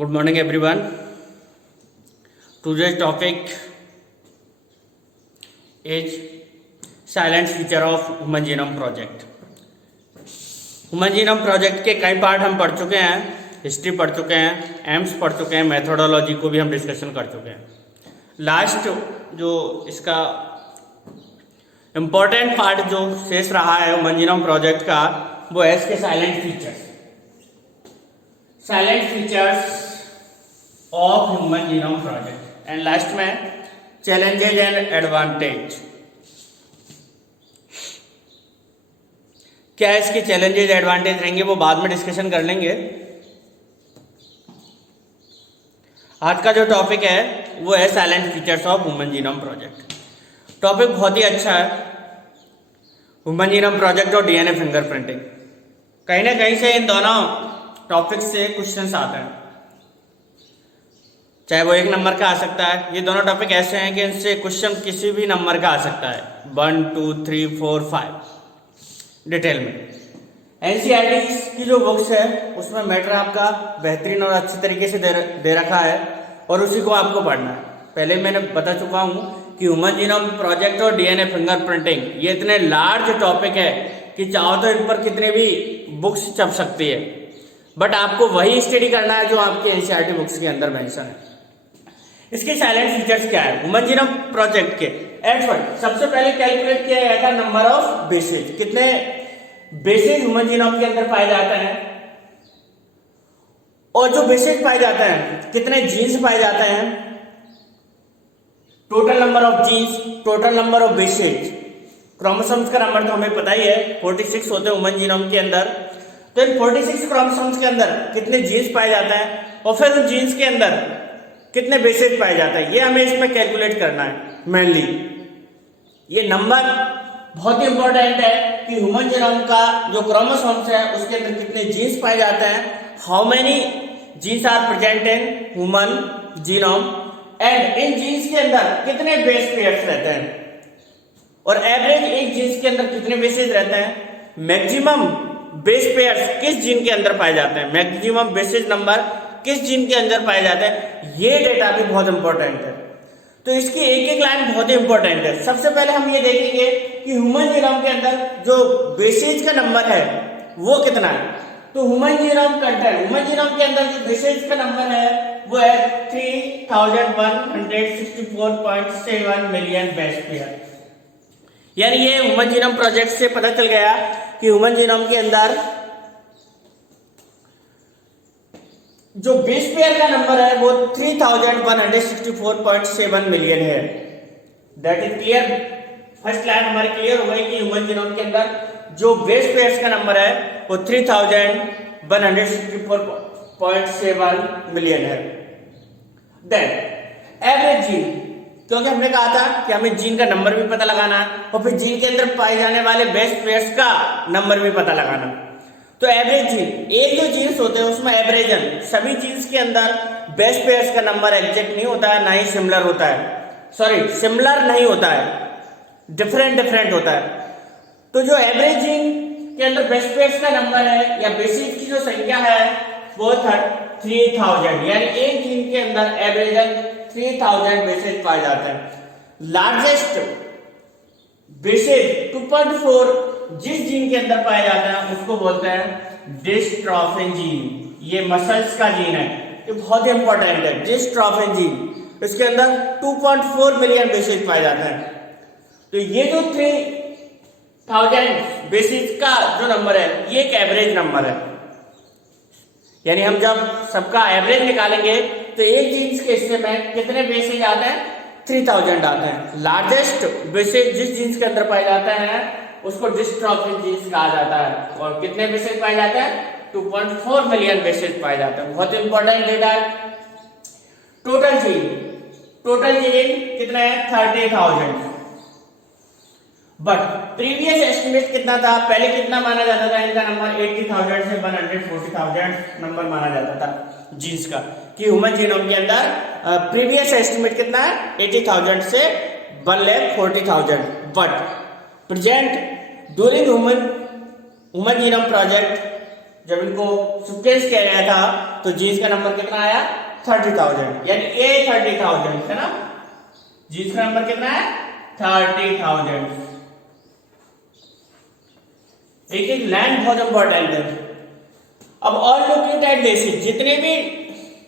Good morning, everyone. Today's topic is silent feature of Human Genome Project. Human Genome Project के कई part हम पढ़ चुके हैं, हिस्ट्री पढ़ चुके हैं, एम्स पढ़ चुके हैं, मेथोडोलॉजी को भी हम डिस्कशन कर चुके हैं। लास्ट जो इसका इम्पोर्टेंट पार्ट जो शेष रहा है ह्यूमन जीनोम प्रोजेक्ट का, वो है इसके salient features of human genome project and last में चैलेंजेज एंड एडवांटेज। क्या इसके चैलेंजेज एडवांटेज रहेंगे वो बाद में डिस्कशन कर लेंगे। आज का जो टॉपिक है वो है salient features of human genome project. Topic बहुत ही अच्छा है, ह्यूमन जीनोम प्रोजेक्ट और डीएनए फिंगरप्रिंटिंग। कहीं ना कहीं से इन दोनों टॉपिक से क्वेश्चंस आते हैं, चाहे वो 1 नंबर का आ सकता है। ये दोनों टॉपिक ऐसे हैं कि इनसे क्वेश्चन किसी भी नंबर का आ सकता है, 1 2 3 4 5 डिटेल में। एनसीईआरटी की जो बुक्स है उसमें मैटर आपका बेहतरीन और अच्छे तरीके से दे रखा है और उसी को आपको पढ़ना है। पहले मैंने बता चुका हूँ कि ह्यूमन जीनोम प्रोजेक्ट और डीएनए फिंगरप्रिंटिंग ये इतने लार्ज टॉपिक है कि चाहो तो इन पर कितने भी बुक्स छप सकती है, बट आपको वही स्टडी करना है जो आपके एनसीईआरटी बुक्स के अंदर मेंशन है। इसके साइलेंट फीचर्स क्या है ह्यूमन जीनोम प्रोजेक्ट के? सबसे पहले कैलकुलेट किया गया था नंबर ऑफ बेसेज। कितने बेसेज ह्यूमन जीनोम के अंदर पाए जाते हैं, और जो बेसेज पाए जाते हैं कितने जीन्स पाए जाते हैं, total number of genes, total number of bases. Chromosomes का नंबर तो हमें पता ही है, 46 होते हैं ह्यूमन जीनोम के अंदर। तो इन 46 क्रोमोसोम्स के अंदर कितने जीन्स पाए जाते हैं और फिर उन जीन्स के अंदर कितने बेसेज पाए जाते हैं, ये हमें इसमें कैलकुलेट करना है मेनली। ये नंबर बहुत ही इंपॉर्टेंट है कि ह्यूमन जीनोम का जो क्रोमोसोम्स है उसके अंदर कितने जीन्स पाए जाते हैं, how many genes are present in human genome, and in genes के अंदर कितने बेस पेयर्स रहते हैं, और एवरेज एक जीन्स के अंदर कितने बेसेज रहते हैं, मैक्सिमम बेस पेयर्स किस जीन के अंदर पाए जाते हैं, मैक्सिमम बेसेज नंबर किस जीन के अंदर पाए जाते हैं। ये डेटा भी बहुत इंपॉर्टेंट है, तो इसकी एक एक लाइन बहुत ही इंपॉर्टेंट है। सबसे पहले हम ये देखेंगे कि ह्यूमन जीनोम के अंदर जो बेसेज का नंबर है वो कितना है। तो human genome content, human genome के अंदर जो बेसेज का नंबर है वो है 3164.7 मिलियन बेस पेयर। यानी ये ह्यूमन जीनोम प्रोजेक्ट से पता चल गया कि ह्यूमन जीनोम के अंदर जो बेस पेयर का नंबर है वो 3164.7 मिलियन है। That is clear. First line हमारी क्लियर हो गई कि ह्यूमन जीनोम के अंदर जो बेस पेयर्स का नंबर है वो 3164.7 मिलियन है। देन एवरेज जीन, क्योंकि हमने कहा था कि हमें जीन का नंबर भी पता लगाना है और फिर जीन के अंदर पाए जाने वाले बेस पेयर्स का नंबर भी पता लगाना। तो एवरेज जीन, एक जो जीन्स होते हैं उसमें एवरेजन, सभी जीन्स के अंदर बेस पेयर्स का नंबर एग्जैक्ट नहीं होता है, ना ही सिमिलर होता है, सिमिलर नहीं होता है, डिफरेंट होता है। तो जो एवरेज जीन के अंदर बेस पेयर्स का नंबर है या बेसिस की जो संख्या है वो 3000, यानी एक जीन के अंदर एवरेजन 3000 बेसेज पाए जाते हैं। लार्जेस्ट बेसेज 2.4 जिस जीन के अंदर पाए जाते हैं उसको बोलते हैं डिस्ट्रोफिन जीन। ये मसल्स का जीन है, ये बहुत ही इंपॉर्टेंट है। डिस्ट्रोफिन जीन, इसके अंदर 2.4 मिलियन बेसेज पाए जाते हैं। तो ये जो 3000 बेसेज का जो नंबर है ये एक एवरेज नंबर है, यानी हम जब सबका एवरेज निकालेंगे तो एक जीन्स के हिस्से में कितने बेसेज आते हैं, 3000 आते हैं। लार्जेस्ट बेसेज जिस जीन्स के अंदर पाए जाते हैं उसको डिस्ट्रोफिन जीन्स कहा जाता है, और कितने बेसेज पाए जाते हैं, 2.4 मिलियन बेसेज पाए जाते हैं। बहुत इंपॉर्टेंट डेटा है। टोटल जीन कितना है, 30,000, बट प्रीवियस एस्टिमेट कितना था, पहले कितना माना जाता था इनका नंबर, 80,000 से 140,000 नंबर माना जाता था जीन्स का, कि ह्यूमन जीनोम के अंदर प्रीवियस एस्टिमेट कितना है, 80,000 से 140,000, but present during human genome project जब इनको सीक्वेंस किया गया था तो जीन्स का नंबर कितना आया 30,000, यानी ए 30,000 है ना, जीन्स का नंबर कितना है 30,000। एक एक लाइन बहुत इंपॉर्टेंट है। अब ऑल न्यूक्लियोटाइड बेसिस, जितने भी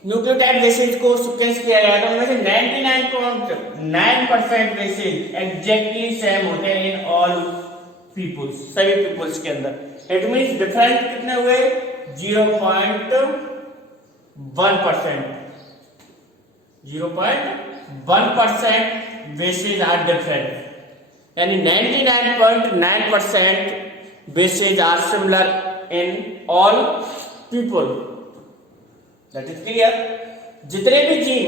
न्यूक्लियोटाइड बेसिस को सीक्वेंस किया गया था उनमें से 99.9% बेसिस एग्जैक्टली सेम होते हैं इन ऑल पीपुल्स, सभी पीपुल्स के अंदर। इट मींस डिफरेंट कितने हुए 0.1%, 0.1% बेसिस आर डिफरेंट, यानी 99.9% bases are similar in all people. That is clear. जितने भी जीन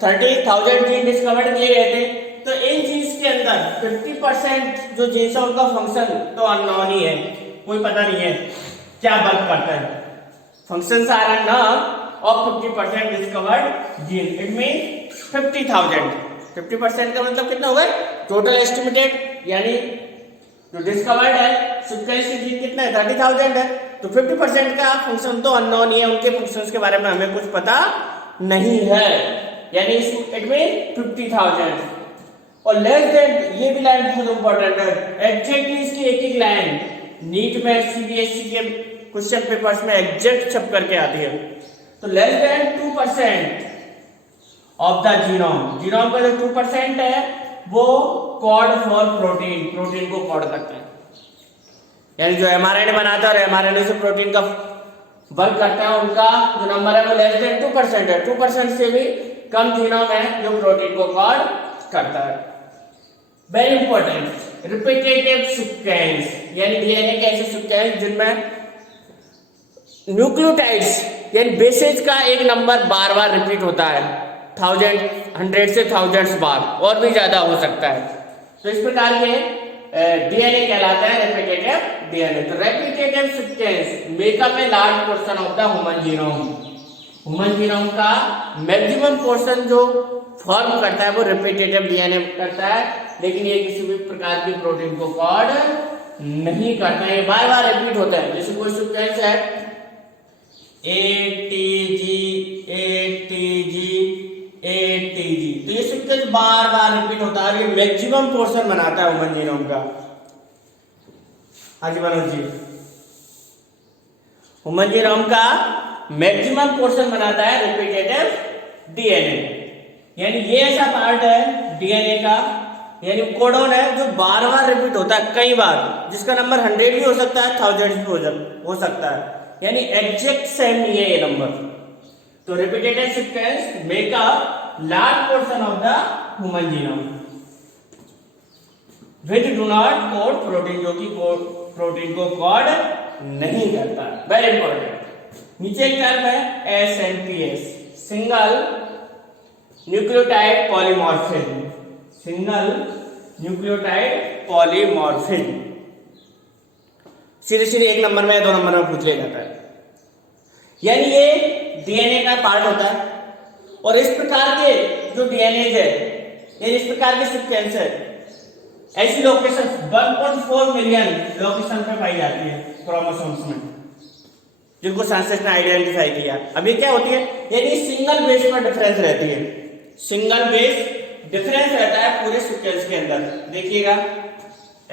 30,000 जीन डिस्कवर्ड किए गए थे तो इन जीन्स के अंदर 50% जो जीन्स है उनका फंक्शन तो अननोन ही है, कोई पता नहीं है क्या वर्क करता है। Functions are unknown of 50% discovered gene. It mean 50,000, 50% का मतलब कितना होगा टोटल एस्टिमेटेड, यानी जो डिस्कवर्ड है सीक्वेंस की जीन कितना है 30,000 है, तो 50% का फंक्शन तो अननोन ही है, उनके फंक्शंस के बारे में हमें कुछ पता नहीं है, यानी इट मीन 50,000। और लेस देन, ये भी लाइन बहुत इंपॉर्टेंट है, एग्जैक्टली इसकी एक एक लाइन नीट में सीबीएसई के क्वेश्चन पेपर्स में एग्जैक्ट छप करके आती है। तो less than 2% of the genome, genome का जो 2% है वो कोड फॉर प्रोटीन, प्रोटीन को कोड करता है, यानी जो एमआरएनए बनाता है और एमआरएनए से प्रोटीन का वर्क करता है, उनका जो नंबर है वो लेस देन 2% है। 2% से भी कम जीनोम है जो प्रोटीन को कोड करता है। वेरी इंपॉर्टेंट, रिपीटेटिव सीक्वेंस, यानी डीएनए के ऐसे सीक्वेंस जिनमें न्यूक्लियोटाइड्स यानी बेसेज का एक नंबर बार बार रिपीट होता है, 100 से थाउजेंड्स बार, और भी ज्यादा हो सकता है। तो इस प्रकार के डीएनए कहलाता है रेपिटेटिव डीएनए। तो repetitive sequence makeup a large portion of the human genome, human genome का मैक्सिमम पोर्शन जो फॉर्म करता है वो रेपिटेटिव डीएनए करता है, लेकिन ये किसी भी प्रकार की प्रोटीन को कोड नहीं करता है, बार बार रिपीट होता है। जैसे कोई सीक्वेंस है ATG ATG ATG, तो ये सीक्वेंस बार बार रिपीट होता है और ये मैक्सिमम पोर्शन बनाता है ह्यूमन जीनोम का। हाजी मनोज जी, ह्यूमन जीनोम का मैक्सिमम पोर्शन बनाता है रिपीटेटिव डीएनए, यानी ये ऐसा पार्ट है डीएनए का, यानी कोडोन है जो बार बार रिपीट होता है कई बार, जिसका नंबर 100 भी हो सकता है, 1000 भी हो सकता है, यानी एग्जैक्ट सेम नहीं है ये नंबर। तो repetitive sequence make a large portion of the human genome which do not code protein, जो कि प्रोटीन को कोड नहीं करता। Very important. नीचे एक टर्म है SNPS, single nucleotide polymorphism, single nucleotide polymorphism. सीधे सीधे एक नंबर में 2 नंबर में पूछ लिया जाता है, यानी ये डीएनए का पार्ट होता है और इस प्रकार के जो डीएनए है, ये इस प्रकार के सीक्वेंस है, ऐसी लोकेशन 1.4 मिलियन लोकेशन पे पाई जाती है क्रोमोसोम्स में, जिनको साइंटिस्ट ने आइडेंटिफाई किया। अब ये क्या होती है, यानी सिंगल बेस पर डिफरेंस रहती है, सिंगल बेस डिफरेंस रहता है पूरे सीक्वेंस के अंदर। देखिएगा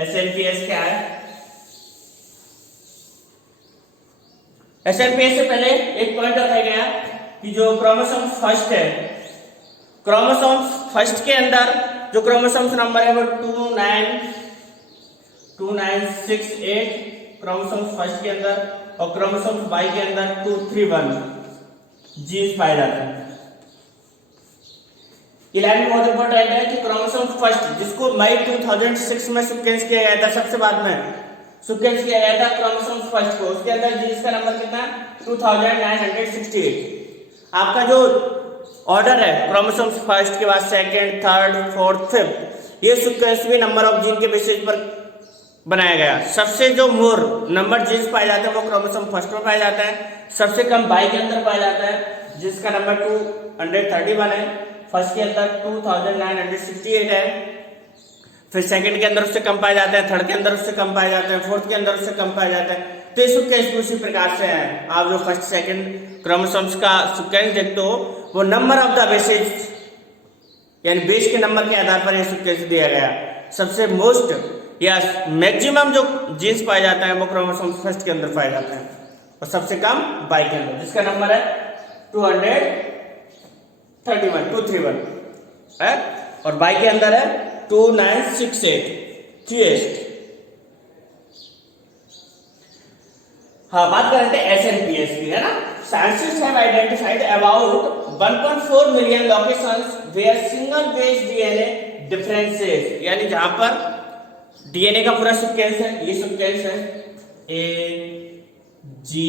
SNPS क्या है। SNPS से पहले एक पॉइंट बताया गया कि जो क्रोमोसोम फर्स्ट है, क्रोमोसोम फर्स्ट के अंदर जो क्रोमोसोम्स नंबर है वो 2968 क्रोमोसोम फर्स्ट के अंदर, और क्रोमोसोम Y के अंदर 231 जीन्स पाए जाते हैं। ये लाइन बहुत इंपॉर्टेंट है कि क्रोमोसोम फर्स्ट, जिसको मई 2006 में सीक्वेंस किया गया था, सबसे बाद में सीक्वेंस किया गया था क्रोमोसोम फर्स्ट को, उसके अंदर जीन्स का नंबर कितना 2968। आपका जो ऑर्डर है क्रोमोसोम्स फर्स्ट के बाद सेकंड, थर्ड, फोर्थ, फिफ्थ, ये सीक्वेंस भी नंबर ऑफ जीन के बेसिस पर बनाया गया। सबसे जो मोर नंबर जीन्स पाए जाते हैं वो क्रोमोसोम फर्स्ट में पाया जाता है, सबसे कम Y के अंदर पाया जाता है जिसका नंबर 231 है, फर्स्ट के अंदर 2968 है, फिर सेकंड के अंदर उससे कम पाए जाते हैं, थर्ड के अंदर उससे कम पाए जाते हैं, फोर्थ के अंदर उससे कम पाए जाते हैं, तो ये सीक्वेंस उसी प्रकार से है। आप जो फर्स्ट सेकंड क्रोमोसोम्स का सीक्वेंस देखते हो वो नंबर ऑफ द बेसेज यानी बेस के नंबर के आधार पर यह सीक्वेंस दिया गया। सबसे मोस्ट या मैक्सिमम जो जीन्स पाए जाते हैं वो क्रोमोसोम फर्स्ट के अंदर पाए जाते हैं और सबसे कम बाई के अंदर, जिसका नंबर है 231 है और बाई के अंदर है 2968 QS। हाँ, बात करते हैं SNPS की, है ना। Scientists have identified about 1.4 million locations where single base DNA differences, यानी जहां पर डीएनए का पूरा सीक्वेंस है, ये सीक्वेंस है AGTC,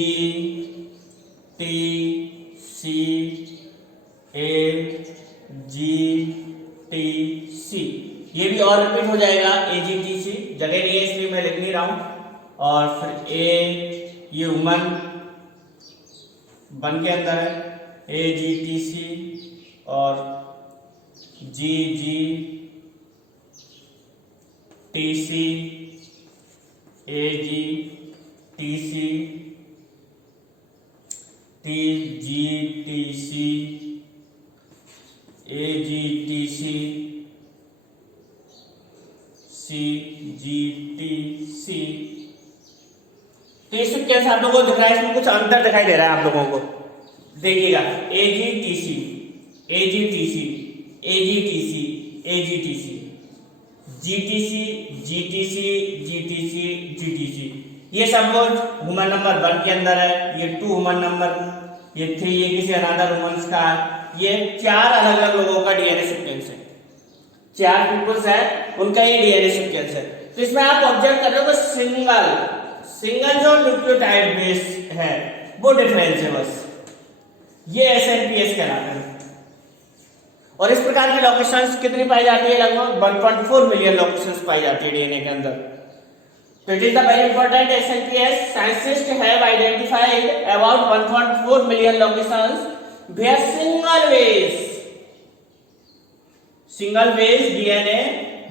ये भी और रिपीट हो जाएगा AGTC, जगह नहीं है इसलिए मैं लिख नहीं रहा हूं। और फिर ये वुमन बन के अंदर है AGTC और GGTC AGTC TGTC AGTC CGTC। तो इस सीक्वेंस आप लोगों को दिख रहा है, इसमें कुछ अंतर दिखाई दे रहा है आप लोगों को, देखिएगा AGTC AGTC AGTC AGTC GTC GTC GTC GTC, ये सब ह्यूमन नंबर 1 के अंदर है, ये 2 ह्यूमन नंबर, ये 3 ये किसी अनदर ह्यूमंस का, ये 4 अलग अलग लोगों का डीएनए सीक्वेंस है, 4 पीपल्स है उनका ये डीएनए सीक्वेंस है। तो इसमें आप ऑब्जर्व कर रहे हो सिंगल जो न्यूक्लियोटाइड बेस है वो डिफरेंस है बस, ये SNPS कहलाता है। और इस प्रकार की लोकेशंस कितनी पाई जाती है? लगभग 1.4 मिलियन लोकेशंस पाई जाती है डीएनए के अंदर। तो it is the very important SNPS, scientist have identified about 1.4 million locations where single base DNA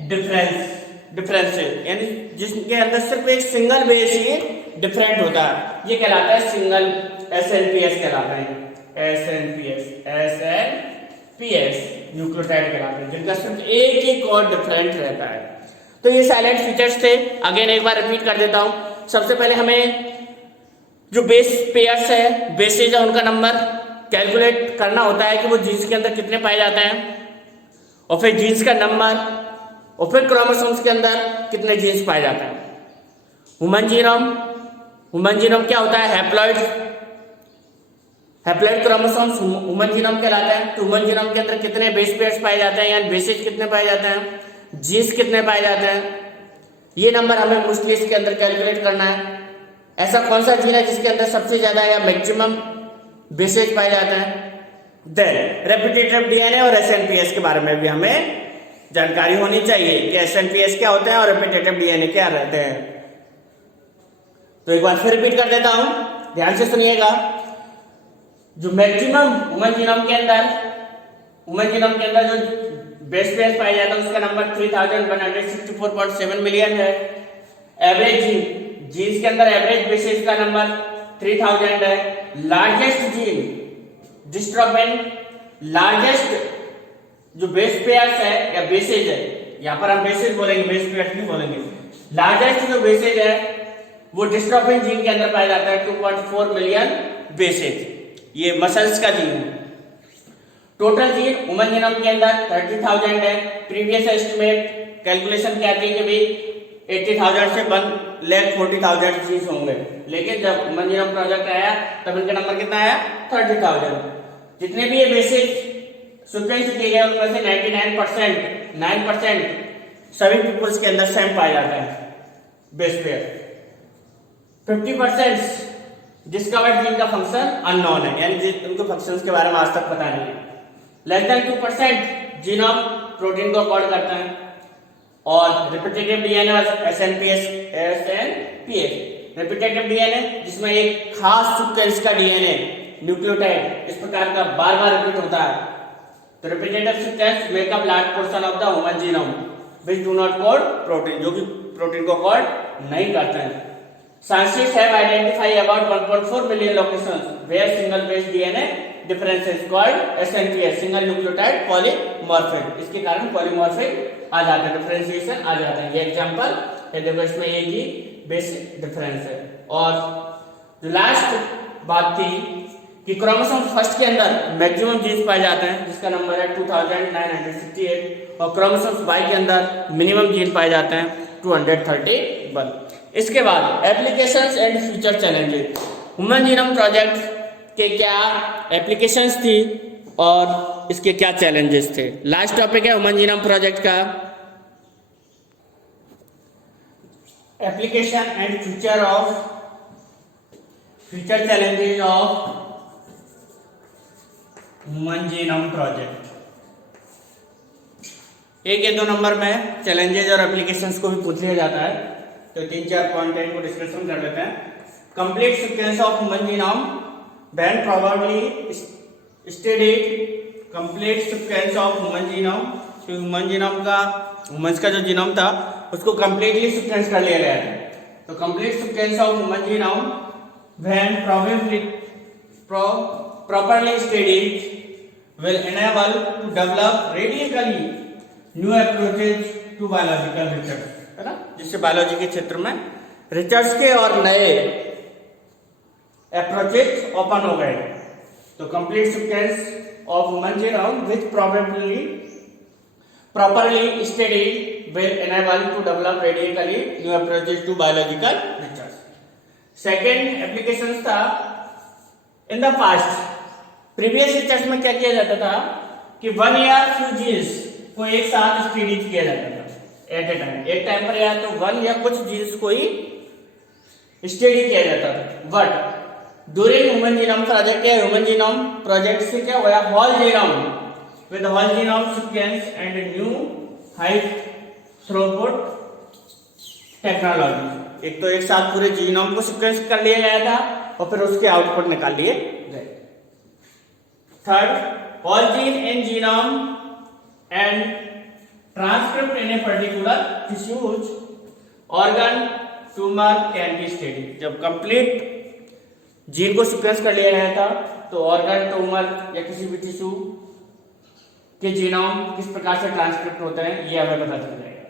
difference यानी जिसके अंदर सिर्फ एक सिंगल बेस ही डिफरेंट होता है, ये कहलाता है सिंगल SNPS कहलाता है। SNPS न्यूक्लियोटाइड कहलाते हैं जिनका सिर्फ एक ही कोड डिफरेंट रहता है। तो ये साइलेंट फीचर्स थे, अगेन एक बार रिपीट कर देता हूं। सबसे पहले हमें जो बेस पेयर्स है, बेसेज है, उनका नंबर कैलकुलेट करना होता है कि वो जीन्स के अंदर कितने पाए जाते हैं, और फिर जीन्स का नंबर, और फिर क्रोमोसोम्स के अंदर कितने जीन्स पाए जाते हैं। ह्यूमन जीनोम क्या होता है? हैप्लॉइड क्रोमोसोम्स ह्यूमन जीनोम कहलाता है। तो ह्यूमन जीनोम के अंदर कितने बेस पेयर्स पाए जाते हैं, यानी बेसेज कितने पाए जाते हैं, जीन्स कितने पाए जाते हैं, ये नंबर हमें मोस्टली इसके अंदर कैलकुलेट करना है। ऐसा कौन सा जीन है जिसके अंदर सबसे ज्यादा या मैक्सिमम बेसेज पाए जाते हैं। देन रेपिटेटिव डीएनए और SNPS के बारे में भी हमें जानकारी होनी चाहिए कि SNPS क्या होते हैं और रेपिटेटिव डीएनए क्या रहते हैं। तो एक बार फिर रिपीट कर देता हूं, ध्यान से सुनिएगा। जो मैक्सिमम ह्यूमन जीनोम के अंदर जो बेस पेयर्स पाए जाता है उसका नंबर 3164.7 मिलियन है। एवरेज जीन्स के अंदर एवरेज बेसेज का नंबर 3000 है। लार्जेस्ट जीन डिस्ट्रोफिन, लार्जेस्ट जो बेस पेयर्स है या बेसेज है, यहां पर हम बेसेज बोलेंगे, बेस पेयर्स नहीं बोलेंगे। लार्जेस्ट जो बेसेज है वो डिस्ट्रोफिन जीन के अंदर पाया जाता है, 2.4 मिलियन बेसेज, ये मसल्स का जीन है। टोटल जीन ह्यूमन जीनोम के अंदर 30,000 है। प्रीवियस एस्टिमेट कैलकुलेशन कहती है कि भाई 80,000 से 1,40,000 जीन्स होंगे, लेकिन जब ह्यूमन जीनोम प्रोजेक्ट आया तब इनका नंबर कितना आया? 30,000। जितने भी ये बेसिक सीक्वेंस दिए गए उनमें से 9% सभी पीपल्स के अंदर सेम पाया जाता है बेस पेयर। 50% डिस्कवर्ड जीन का फंक्शन अननोन है, यानी उनके फंक्शंस के बारे में आज तक पता नहीं है। लेस देन 2% जीनोम प्रोटीन को कोड करता है। और repetitive DNA SNPS repetitive DNA जिसमें एक खास सीक्वेंस का डीएनए न्यूक्लियोटाइड इस प्रकार का बार बार रिपीट होता है। तो repetitive sequence make up large portion of the human genome which do not code protein, जो कि प्रोटीन को कोड नहीं करते हैं। Scientists have identified about 1.4 million locations where single-base DNA difference is called SNPS, single nucleotide polymorphism. इसके कारण polymorphism आ जाता है, डिफरेंशिएशन आ जाता है। ये एग्जांपल है, देखो इसमें एक ही बेस डिफरेंस है। और जो लास्ट बात थी कि क्रोमोसोम फर्स्ट के अंदर मैक्सिमम जीन्स पाए जाते हैं जिसका नंबर है 2968, और क्रोमोसोम वाई के अंदर मिनिमम जीन पाए जाते हैं 231। इसके बाद applications and future challenges, human genome project के क्या एप्लीकेशंस थी और इसके क्या चैलेंजेस थे। लास्ट टॉपिक है ह्यूमन जीनोम प्रोजेक्ट का application and future challenges of human genome project. 1 या 2 नंबर में चैलेंजेस और एप्लीकेशंस को भी पूछ लिया जाता है, तो 3-4 पॉइंट है, इनको डिस्कशन कर लेते हैं। Complete sequence of human genome when probably studied, complete sequence of human genome, तो ह्यूमन जीनोम का ह्यूमंस का जो जीनोम था उसको कंप्लीटली सीक्वेंस कर लिया गया था। तो complete sequence of human genome when probably properly studied will enable to develop radically new approaches to biological research, है ना, जिससे बायोलॉजी के क्षेत्र में रिसर्च के और नए अप्रोचेस ओपन हो गए। तो complete sequence of human genome which properly studied will enable to develop radically new approaches to biological research. Second application था in the past, previous research में क्या किया जाता था कि 1 या फ्यू जीन्स को एक साथ स्टडी किया जाता था एट ए टाइम, एक टाइम पर या तो 1 या कुछ जीन्स को ही स्टडी किया जाता था। But during human genome project या ह्यूमन जीनोम प्रोजेक्ट से क्या हुआ, whole genome with whole genome sequence and new high throughput technology. एक तो एक साथ पूरे जीनोम को सीक्वेंस कर लिया गया था और फिर उसके आउटपुट निकाल लिए गए। Third, all gene in genome and transcript in a particular tissues organ tumour can be study. जब कंप्लीट जीन को सीक्वेंस कर लिया गया था तो ऑर्गन, ट्यूमर या किसी भी टिश्यू के जीनोम किस प्रकार से ट्रांसक्रिप्ट होते हैं ये हमें पता चल जाएगा।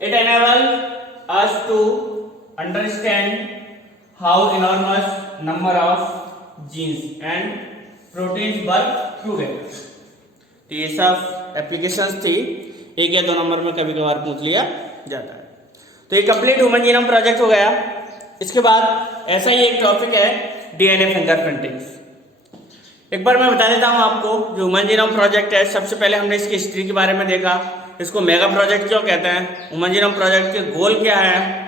It enable us to understand how enormous number of genes and proteins work together। तो ये सब एप्लीकेशंस थी, 1 या 2 नंबर में कभी कभार पूछ लिया जाता है। तो ये कंप्लीट ह्यूमन जीनोम प्रोजेक्ट हो गया। इसके बाद ऐसा ही एक टॉपिक है डीएनए फिंगरप्रिंटिंग। एक बार मैं बता देता हूँ आपको, जो ह्यूमन जीनोम प्रोजेक्ट है सबसे पहले हमने इसकी हिस्ट्री के बारे में देखा, इसको मेगा प्रोजेक्ट क्यों कहते हैं, ह्यूमन जीनोम प्रोजेक्ट के गोल क्या है,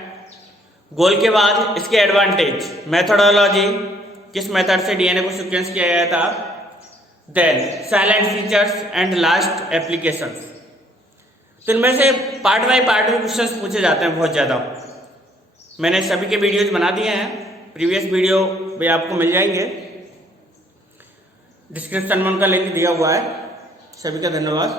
गोल के बाद इसके एडवांटेज, मेथोडोलॉजी, किस मेथड से डीएनए को सीक्वेंस किया गया था, then silent features and last applications. तो इनमें से पार्ट बाय पार्ट में क्वेश्चंस पूछे जाते हैं बहुत ज़्यादा। मैंने सभी के वीडियोज बना दिए हैं, प्रीवियस वीडियो भी आपको मिल जाएंगे, डिस्क्रिप्शन में उनका लिंक दिया हुआ है। सभी का धन्यवाद।